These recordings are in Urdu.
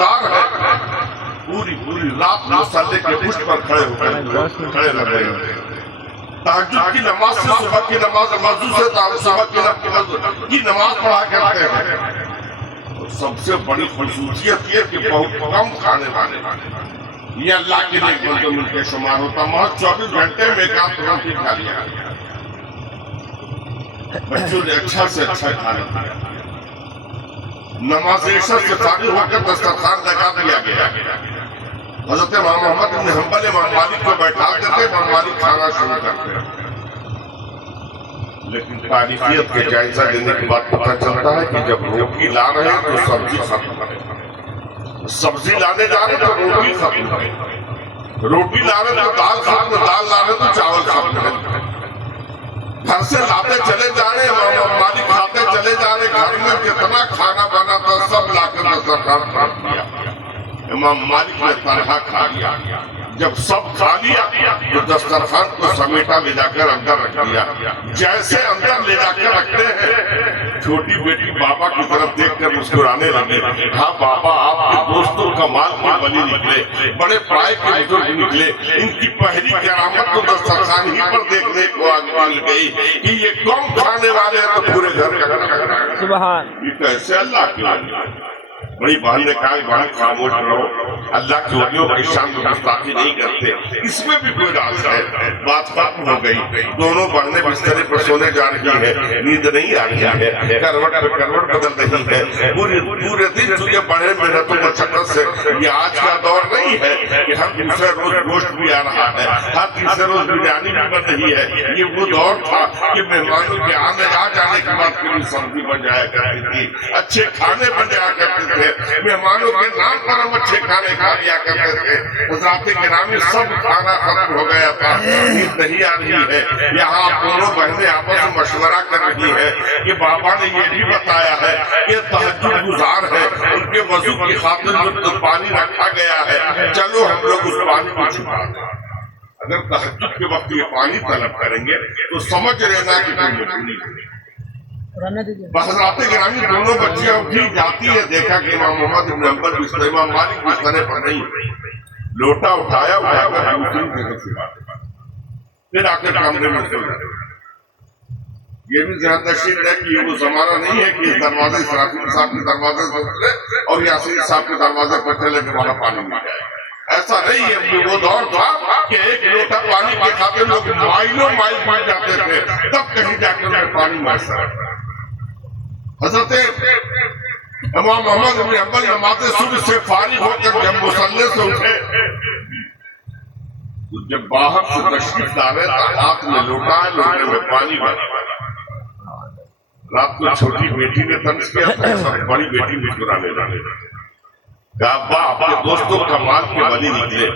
ستار ہے، پوری رات مصلی کے پشت پر کھڑے رہ رہے ہیں۔ تہجد کی نماز سے صبح کی نماز، وضو سے صبح کی نماز پڑھا کرتے ہیں۔ سب سے بڑی خصوصیت یہ کہ بہت کم کھانے والے، یہ اللہ کے نیک بندوں میں کے شمار ہوتا، محض 24 گھنٹے میں ایک آدھ روٹی کھا لیا۔ بچوں نے اچھا سے اچھا کھانا کھایا، نماز عشاء سے فارغ ہو کر دسترخوان لگا دیا گیا۔ حضرت امام محمد بن حنبل امام مالک کو بیٹھاتے تھے، امام مالک کھانا شروع کرتے ہیں۔ لیکن تاریخیت کے جائزہ لینے کے بعد پتہ چلتا ہے کہ جب روٹی لا رہے ہیں تو سبزی ختم ہے، سبزی لانے جا رہے تو روٹی ختم ہے، روٹی لا رہے تو دال ختم ہے، دال لا رہے تو چاول ختم ہے۔ گھر سے لاتے چلے جا رہے، امام مالک کھاتے چلے جا رہے، گھر میں جتنا کھانا بنا تھا سب لا کر دسترخوان پر رکھ دیا۔ امام مالک نے تنہا کھا لیا، جب سب کھا لیا تو دسترخوان کو سمیٹا لے جا کر اندر رکھ دیا۔ جیسے اندر لے جا کر رکھتے ہیں، چھوٹی بیٹی بابا کی طرف دیکھ کر مسکرانے لگے، ہاں بابا آپ کے دوستوں کمال کے ولی نکلے، بڑے پائے کے بزرگ نکلے، ان کی پہلی کرامت تو دسترخوان ہی پر دیکھنے کو مل گئی کہ یہ کم کھانے والے ہیں تو پورے گھر کا سبحان، یہ کیسے اللہ کی ولی۔ بڑی بہن نے کہا بہن خاموش رہو، اللہ کے ولیوں کی شان کو گستاخی نہیں کرتے، اس میں بھی کوئی راز ہے۔ بات ختم ہو گئی، دونوں بہنیں بسترے پر سونے جا رہی ہیں، نیند نہیں آ رہی ہے، کروٹ پہ کروٹ بدل رہی ہے، پورے دن چونکہ بڑے محنت و مشقت سے، یہ آج کا دور نہیں ہے کہ ہر دوسرے روز گوشت بھی آ رہا ہے، ہر تیسرے روز بریانی بھی بن رہی ہے۔ یہ وہ دور تھا کہ مہمانوں کے آ جانے کے بعد کبھی سبزی بن جایا کرتی تھی، اچھے کھانے بن جایا کرتے تھے، مہمانوں کے نام پر ہم اچھے کھانے کھا لیا کرتے تھے۔ حضرات گرامی سب کھانا ختم ہو گیا تھا، نیند نہیں آ رہی ہے۔ یہاں دونوں بہنیں آپس میں مشورہ کر رہی ہیں کہ بابا نے یہ بھی بتایا ہے کہ تہجد گزار ہے، ان کے وضو کی خاطر جو پانی رکھا گیا ہے، چلو ہم لوگ اس پانی کو چھپا دیں۔ اگر تہجد کے وقت یہ پانی طلب کریں گے تو سمجھ لینا کہ کوئی مجبوری نہیں۔ حضرات گرامی دونوں بچیاں اٹھی جاتی ہے، دیکھا کہ امام محمد بن حنبل بستر، امام مالک بسترے پر نہیں، لوٹا اٹھایا کر دوسری جگہ چھپا دیا، پھر آ کر کمرے میں سو جاتے۔ یہ بھی ذہن نشین ہے کہ یہ وہ زمانہ نہیں ہے کہ اس دروازے اسرافیل صاحب کے دروازے سے اترے اور یاسین صاحب کے دروازے پر چلے کہ وہاں پانی مل جائے، ایسا نہیں ہے۔ وہ دور تھا کہ ایک لوٹا پانی کے خاطر لوگ مائلوں مائل پڑ جاتے تھے، تب کہیں جا کر پانی میسر۔ حضرت امام محمد بن حنبل نماز صبح سے فارغ ہو کر جب مصلی سے اٹھے تو جب باہر سے تشریف لائے تو ہاتھ میں لوٹا ہے، لوٹے میں پانی بھرا۔ رات کو چھوٹی بیٹی نے طنز کیا تھا، بڑی بیٹی مسکرانے لگی، کہا ابا آپ کے دوستوں کمال کے ولی نکلے،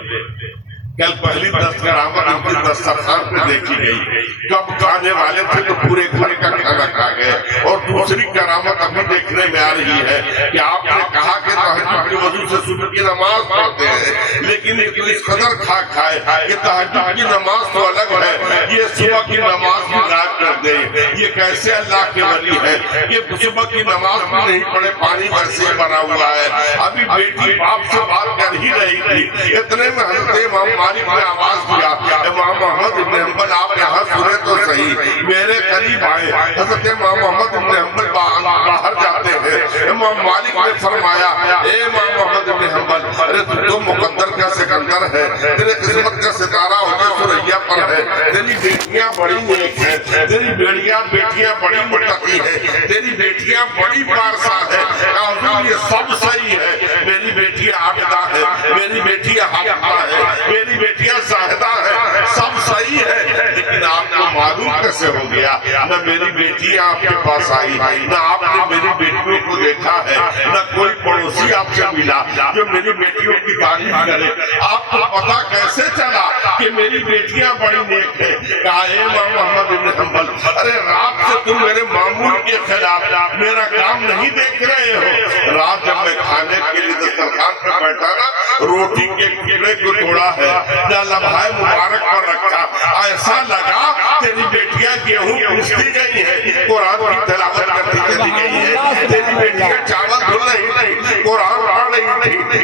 کل پہلی کرامت ان کی دسترخوان پہ دیکھی گئی، کب کھانے والے تھے تو پورے گھر کا کھانا کھا گئے، اور دوسری کرامت ابھی دیکھنے میں آ رہی ہے کہ آپ نے کہا کہ تہجد کی وضو سے صبح کی نماز پڑھتے ہیں، لیکن اس قدر کھائے کہ تہجد کی نماز تو الگ ہے، یہ صبح کی نماز بھی غائب کر دے۔ یہ کیسے اللہ کے ولی ہے کہ صبح کی نماز بھی نہیں پڑھے، پانی ویسے بنا ہوا ہے۔ ابھی بیٹی باپ سے بات کر ہی رہی تھی، اتنے میں حضرت امام مالک نے آواز دیا، امام محمد بن حنبل آپ یہاں سنے تو صحیح، میرے قریب آئے۔ حضرت امام محمد بن حنبل باہر جاتے ہیں، امام مالک نے فرمایا اے امام محمد بن حنبل، ارے تو مقدر کا سکندر ہے، تیرے قسمت کا ستارہ ہوتے سریا پر ہے، تیری بیٹیاں بڑی نیک ہیں، تیری بیٹیاں بڑی متقی ہیں، تیری بیٹیاں بڑی پارسا ہیں، حضور یہ سب صحیح ہے، میری بیٹیاں عابدہ ہے، میری بیٹیاں حافظہ ہے، میری بیٹیاں زاہدہ ہے، سب صحیح ہے، لیکن آپ کو معلوم کیسے ہو گیا؟ نہ میری بیٹیاں آپ کے پاس آئی، نہ آپ نے میری بیٹیوں کو دیکھا ہے، نہ کوئی پڑوسی آپ سے ملا جو میری بیٹیوں کی تعریف کرے، آپ کو پتا کیسے چلا کہ میری بیٹیاں بڑی نیک ہیں؟ کہا اے امام محمد بن حنبل، ارے رات سے تم میرے معمول کے خلاف میرا کام نہیں دیکھ رہے ہو۔ رات جب میں کھانے کے لیے دسترخوان پر بیٹھا نا، روٹی کے ٹکڑے کو توڑا ہے، نہ لمحہ مبارک پر رکھا، ایسا لگا تیری بیٹیاں گیہوں پیستی گئی ہے، قرآن کی تلاوت کرتی چلی گئی ہے، تیری بیٹیاں چاول دھل رہی تھی، قرآن پڑھ رہی تھی،